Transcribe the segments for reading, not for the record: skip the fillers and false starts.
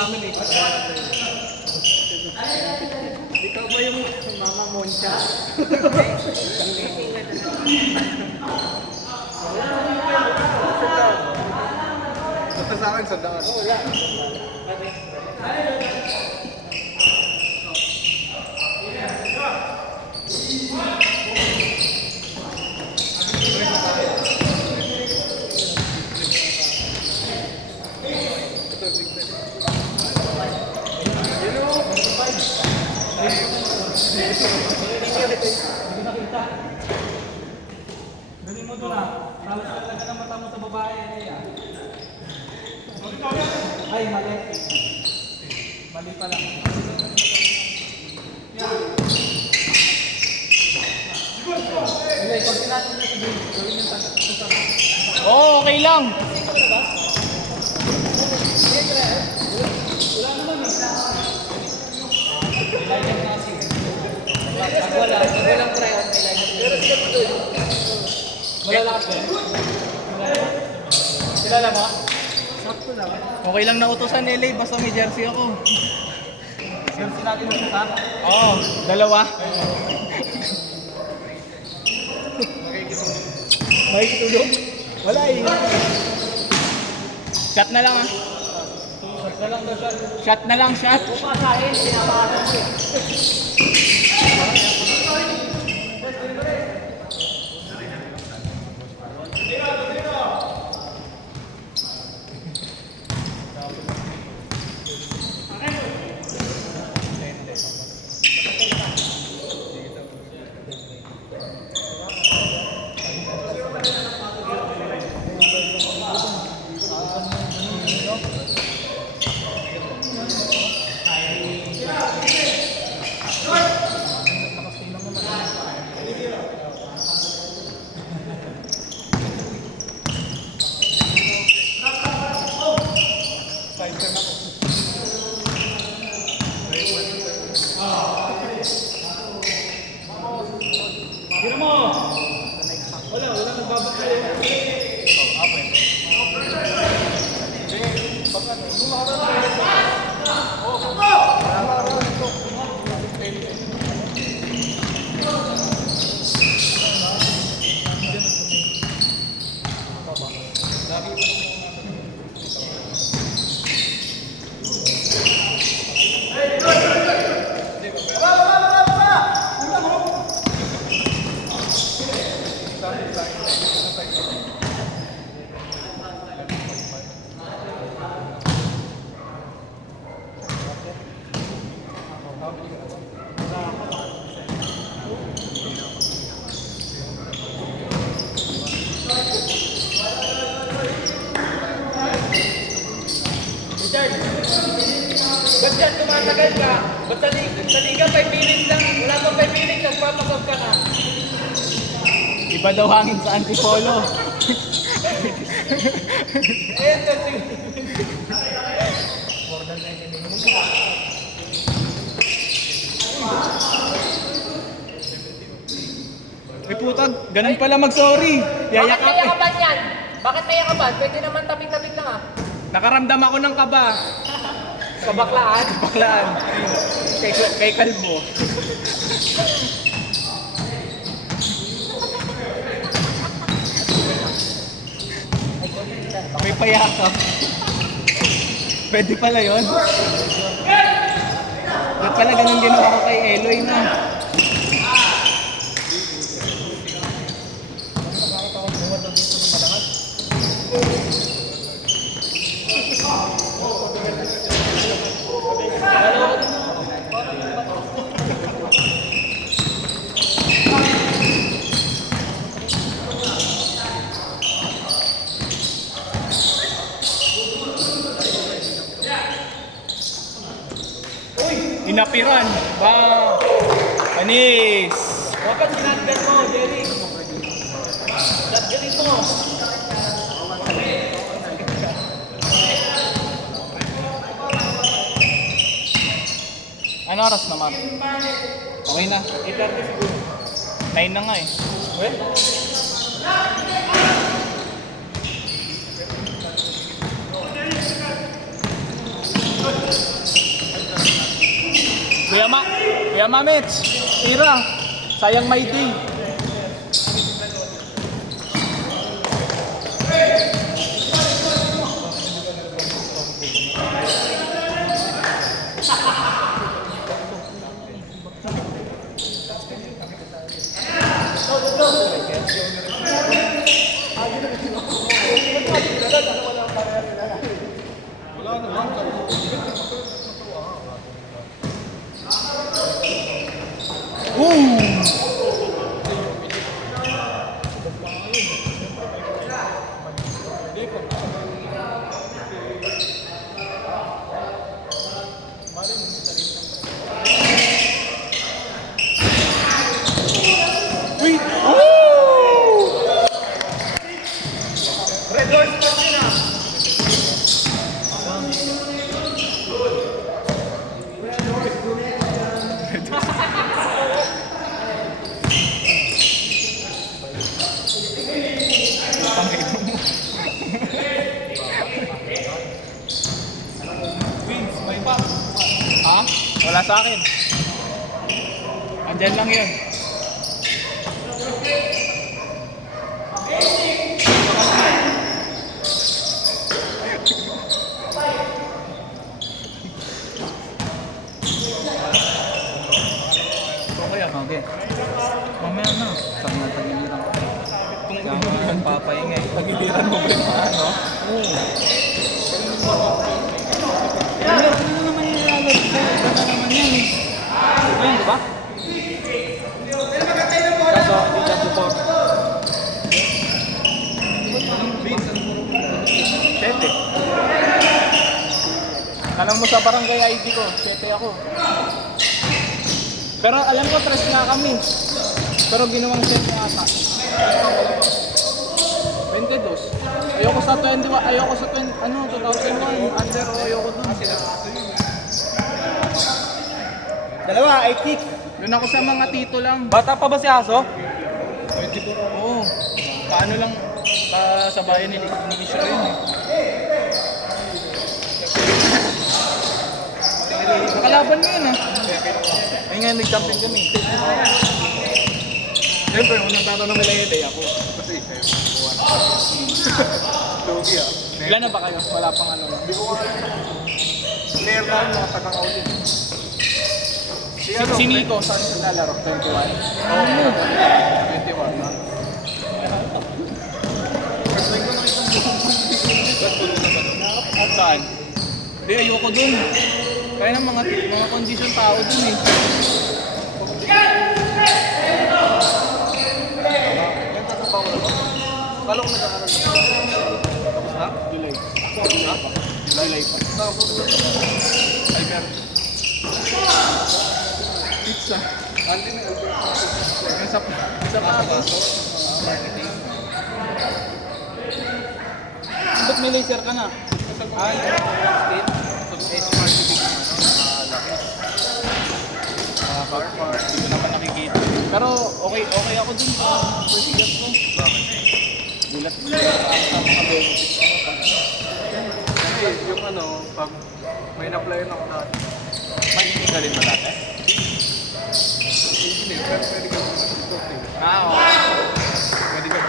namin eh. Ikaw ba yung Mama Moncha? Basta sa akin, sandaan. Wala. Galing mo doon ah. Talas talaga ng mata mo sa babae. Ay, mali. Mali pala. Pag sinasok na si Bill, gawin yung tanda. Oo, okay lang. Wala naman eh. Ilagyan kasi. Walang crayon. Malalakad ba? Kilala mo? Sakto lang. Okay lang nautusan ni LA, basta may jersey ako. Jersey natin mo sa? Oo, dalawa. Makikitulog? Wala eh. Shot na lang ah. Shot na lang daw shot. Shot na lang, shot. Pumasahin, pinapakasan ko. Tira mo! Wala nagbabakay. Richard, ba't dyan tumatagal ka? Ba't sa liga 5 minutes lang? Wala pang 5 minutes, nagpapasok ka na. Iba daw hangin sa Antipolo. Ayan, kasi. Ay putang, ganun pala mag-sorry. Bakit Yayak may ako eh. yakapan yan? Bakit may yakapan? Pwede naman tabing-tabing lang ah. Nakaramdam ako ng kaba. Kabaklaan. Baklaan. Kay Kalbo. May payakap. Pwede pala yun. Ba't pala ganun ginawa ko kay Eloy na? Inapiran. Ba. Panis. Dapat sinagdan mo, Jerry. Sinagdanin mo. Ano oras na, Mar? Okay na. 8:30 siguro. 9 na nga eh. Well, Kuya Mamits, tira. Sayang may day. Red Horse pa din ah. Ha? Wala sa akin. Andyan lang yun. Okay. Mamaya na. Saan na tagiliran ko? Kung papaingay. Tagiliran mo ba yung mga ano? Oo. Ano naman yung nilalagay? Ganda naman yan eh. Ayun, di ba? Kaso, hindi ka support. 7. Tanong mo sa barangay ID ko, 7 ako. Pero alam ko, 3 nga kami. Pero ginawang 7 ata. 22. Ayoko sa 21, ayoko sa 20, ano, 2001. Under, ayoko dun. Dalawa, 8-6. Doon ako sa mga tito lang. Bata pa ba si Aso? 24. Oo. Paano lang, sa bayan ni Isra yun eh. Nakalaban mo yun ah. Ay nga, nag-jumping kami. Siyempre, unang tatanong nila yun eh, ako. Kasi, Logi ah. Ilan na ba kayo? Wala pang ano lang. Player na mga taga-audit. Si Nico, saan siya lalaro? 21? Oo, 21 na. Saan? Hindi, ayoko dun. Kaya ng mga condition tao dun eh. Kala ko nag-aaral na. Tapos na? July. Ha? July pa. Ay, meron. Pizza. Andi na Yung sapatos. marketing. Ba't may laser ka na? Ay, state. Marketing. Car part. Hindi ko naman nakikita. Pero okay ako dun sa first year ko. Bakit? Gulat ko sa mga benefits. Kasi yung ano, pag may na-apply ako natin. May inigalin mo dati? Engineer, pero pwede ka ito. Oo. Pwede ka.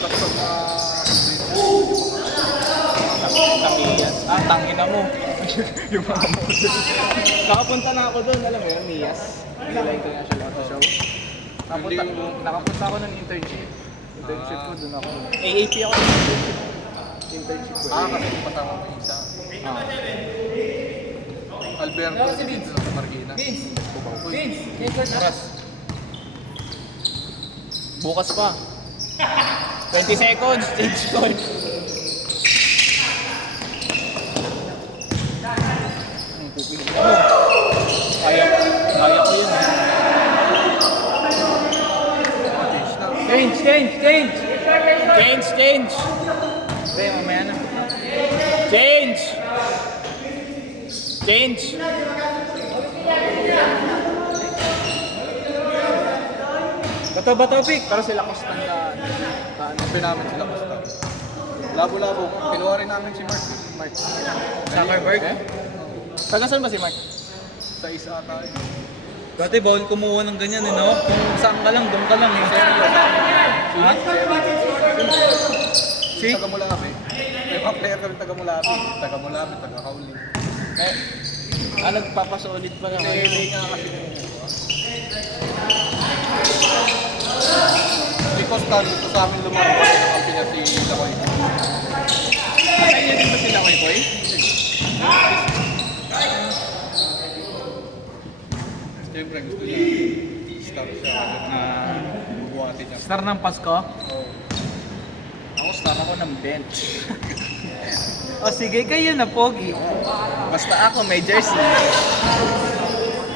Tapos Sa Miyas. Tangina mo. Yung mga model. Nakapunta na ako doon, alam mo yun, Miyas. Manila International Auto Show. Nakapunta ako ng internship. Internship ko doon ako. AAP ako ng internship ko. kasi pasama mo yung isa. Alberto, dito sa Marikina. Oras. Bukas pa. 20 seconds, change coin. Ang pupili ko. Kaya ko yun eh. Change! Hindi, mamaya na. Change! Bato, pick! Pero sila Costa na Sabi namin sila basta. Labo-labo. Kinuha rin namin si Mark. Mark. Zuckerberg? Taga saan ba si Mark? Sa isa ata eh. Dati bawal kumuha ng ganyan eh, no? Kung saan ka lang, doon ka lang eh. Ha? Si? Taga Mulabi. May mga player kami taga Mulabi. Taga Mulabi, taga Howling. Nagpapasolid pa naman. Hindi nga kasi. Because dito sa amin lumabas ang kampi niya si Lakoy. Sa inyo din ba sila kay Koy? Siyempre gusto niya star siya. Bubuhati niya. Star ng Pasko? Oo. Ako star ako ng bench. O sige, kayo na pogi. Basta ako may jersey.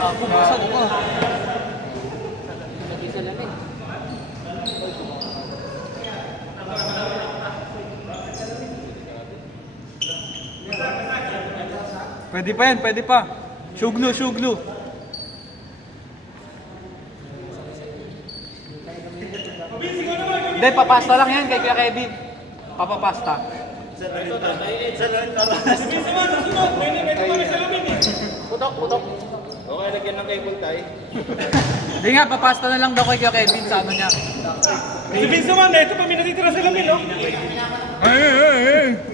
Ako, basta ko. Pwede pa yan, pwede pa. Shuglu, shuglu. Hindi, papasta lang yan kay Kuya Kevin. Papapasta. Putok. Okay, lagyan ng cable tie. Hindi nga, papasta na lang daw kay Kuya Kevin sa ano niya. Si Vince naman, ito pa may natitira sa lamin, no?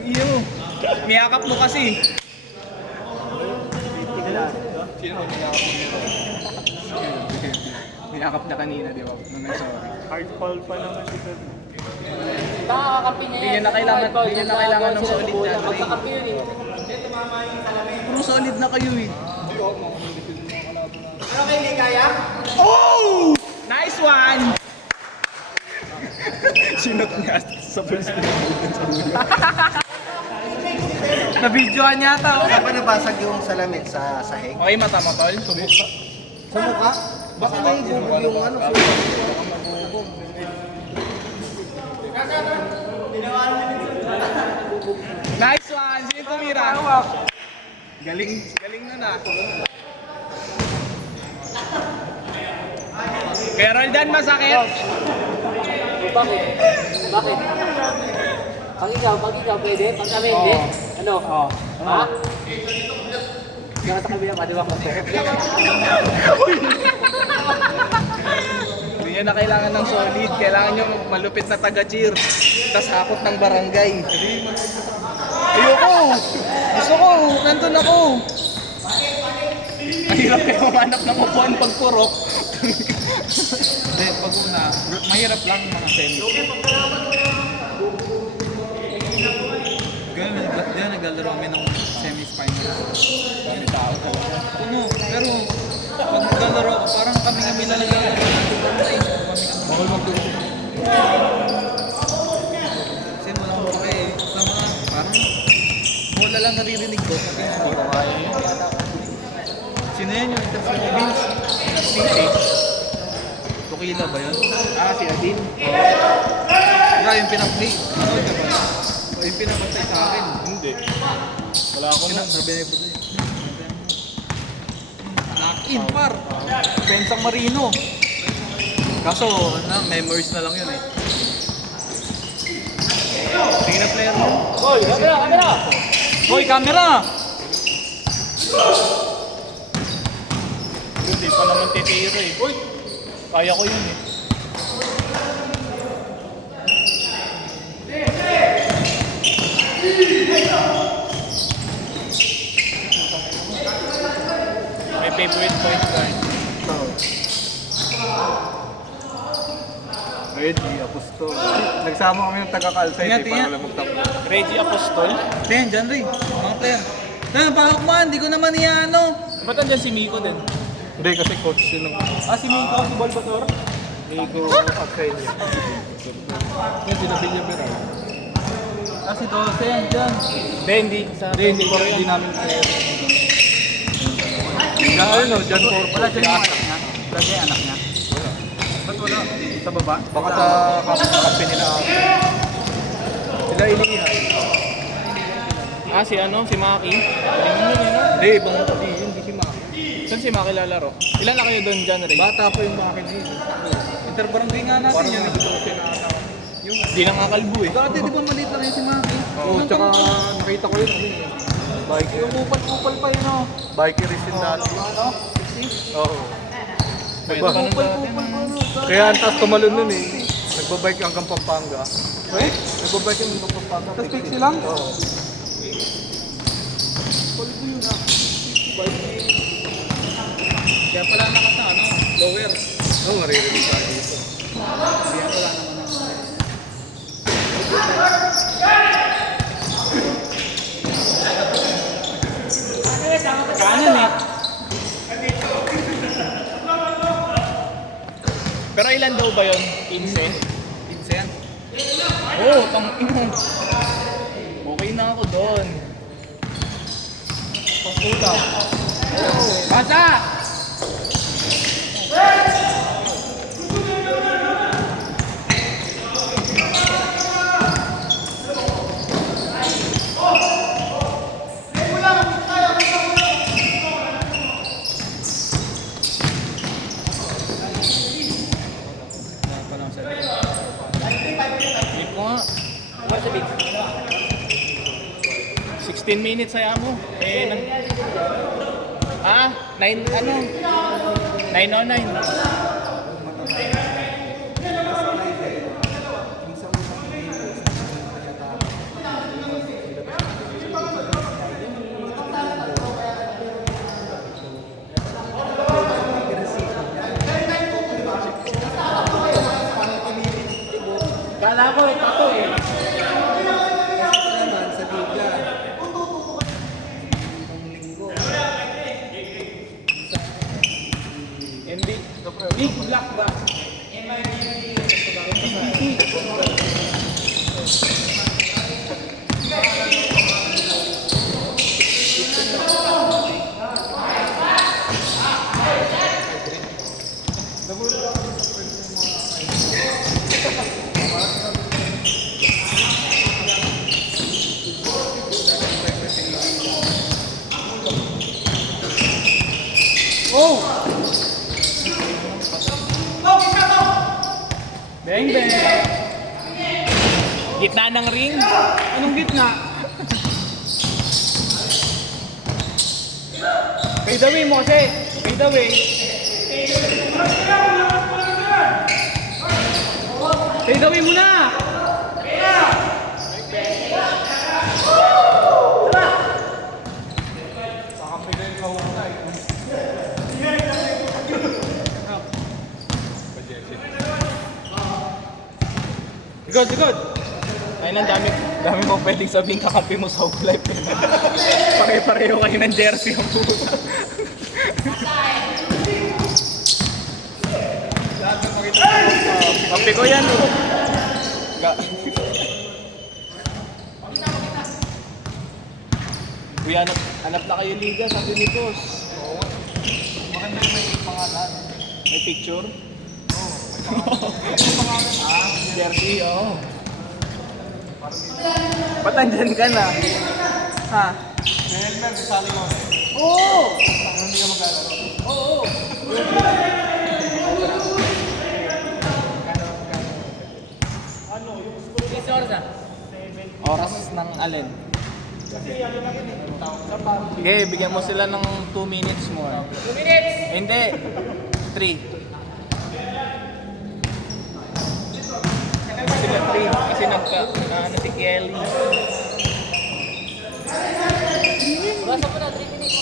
Iyo. Niyakap mo kasi. Sino ko niya ako nito? Niyakap niya kanina, di ba? Nung sorry. Hard fall pa naman si Pedro. Nakakampi niya Hindi niya na kailangan ng solid na drink. Magkakampi yun eh. Puro solid na kayo eh. Pero kayo hindi kaya? Oh! Nice one! Sinot niya sa pulsa. Na-videoan yata. Oh. Kaya ba nabasag yung salamin sa sahig? Okay, mata mo, tol. Sa mukha? Baka may bubog yung ano. Nice one! Sino tumira? Galing nun ah. Kaya Roldan, masakit. Bakit? Pag ikaw, pwede? Pag kami hindi? Ano? Ha? Kaya sa kabila, madiwak mo. Hindi nyo na kailangan ng solid. Kailangan nyo malupit na taga-cheer. Tapos hakot ng barangay. Ayoko! Gusto ko! Nandun ako! Mahirap kayo manap ng upuan pag purok. Hindi, pag una, mahirap lang mga semi. Ganyan naglalaro kami ng semi-final. Kami tao talaga. Ano, pero pag naglalaro ako, parang kami na lang yung bawal magturo. Kasi walang buke eh. Sa mga, parang bola lang naririnig ko. Pag yung score. Sino yan yung interview ni Vince? Sisi. Tukila ba yun? Si Adin. Wala yung pinag-play. Ano ka ba? O yung pinapantay sa akin. Hindi. Wala ako na. Sabi na yung knock-in par. Pensang Marino. Kaso, memories na lang yun eh. Sige na player mo. Hoy, kamera! Hoy, camera! Hindi pa naman titira eh. Uy! Kaya ko yun eh. May favorite point guard. Reggie, Apostol. Nagsama kami ng taga-Calcite Ingat, para ingat. lang magtapos. Reggie Apostol. Ten, dyan rin. Mga player. Bahok mo, hindi ko naman iyaano. Ba't andyan si Miko din? Hindi kasi coach yun ng Si Miko, si Balbator. Nico Axel. Yung Villa Beral. Si Dose, dyan. Hindi. Hindi namin player. Ano, John Corpo. Wala dyan yung anak niya. Wala dyan yung anak niya. Ba't wala? Sa baba? Baka sa kampi nila. Sila ilihan. Si ano? Si Maki. Hindi, ibang hindi si Maki. Saan si Maki lalaro? Ilan na kayo doon dyan, Ray? Bata pa yung Maki na yun. Interbarangay nga natin Parang yun. nag-12 na ata. Hindi na kakalbo eh. Dati di ba maliit lang yun si Maki? Oo, tsaka nakita ko yun, ano eh. Bike. Yung kupal-kupal pa yun oh. Bikerist din dati. Ano? Oo. Kupal-kupal pa Kaya ang taas tumalon nun eh. Nagbabike hanggang Pampanga. Eh? Nagbabike yung hanggang Pampanga. Sa Pixie lang? Oo. Kaya pala nakas na ano, lower. Oo, maririnig tayo dito. Hindi yan, wala naman ang... Kanan eh. Pero ilan daw ba yun? 15? Pinsa yan. Oo, tangin. Okay na ako doon. Pagkuta. Basa! Hindi ko nga. 16 minutes saya mo. Eh, nang... Ah, 9, ano? 9:09. Kala ko, ako eh. Naman sa Liga. Hindi. Big black ba? Beng, beng. Gitna ng ring? Anong gitna? Fade away mo kasi. Fade away. Fade away mo na! Good, good. Ayun ang dami mo pwedeng sabihin kakampi mo sa whole life. Pare-pareho kayo ng jersey ang puto. Kampi ko yan. Oh. Uy, hanap na kayo liga, sabi ni Boss. Maganda yung may pangalan. May picture? Jersey, oo. Ba't andyan ka na? Ha? Helmer, kasali mo. Oo! Hindi ka maglalaro. Oo! Ilang oras na? Oras ng alin? Sige, bigyan mo sila ng 2 minutes more. 2 minutes! Hindi. 3. Sila 3 kasi ano si Kelly. Basa mo na, 3 minutes.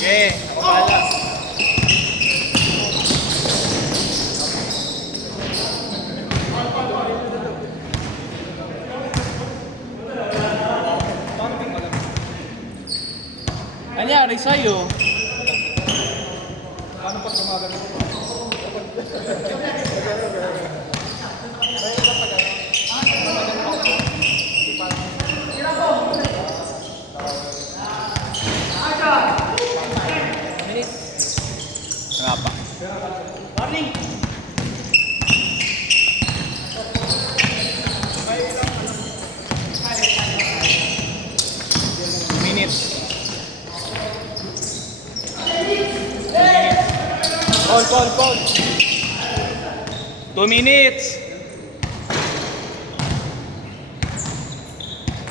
Okay, ako bahala. Anyari sa'yo? Paano pag gumagano? Nga pa. Minutes. Call. 2 minutes.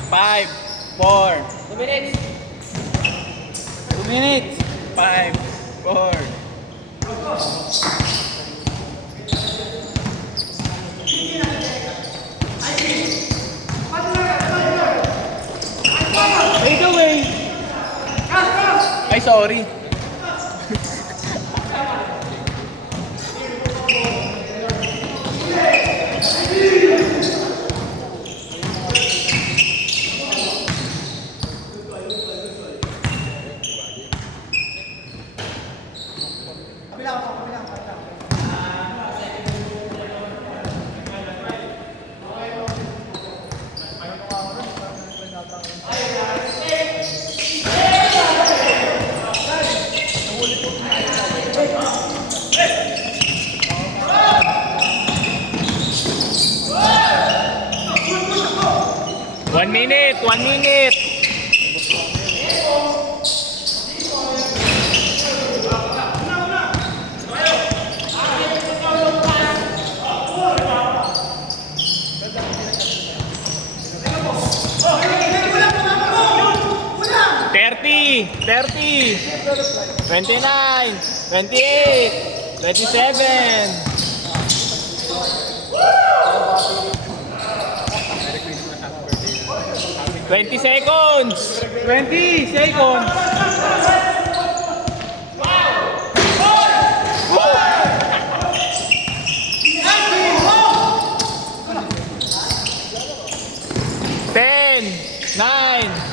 5, 4, 2 minutes. 2 minutes. 5, 4. Take away. Ay, sorry. One minute, 1 minute. Thirty, 29, 28, 27. 20 seconds! 20 seconds! Ten, 9,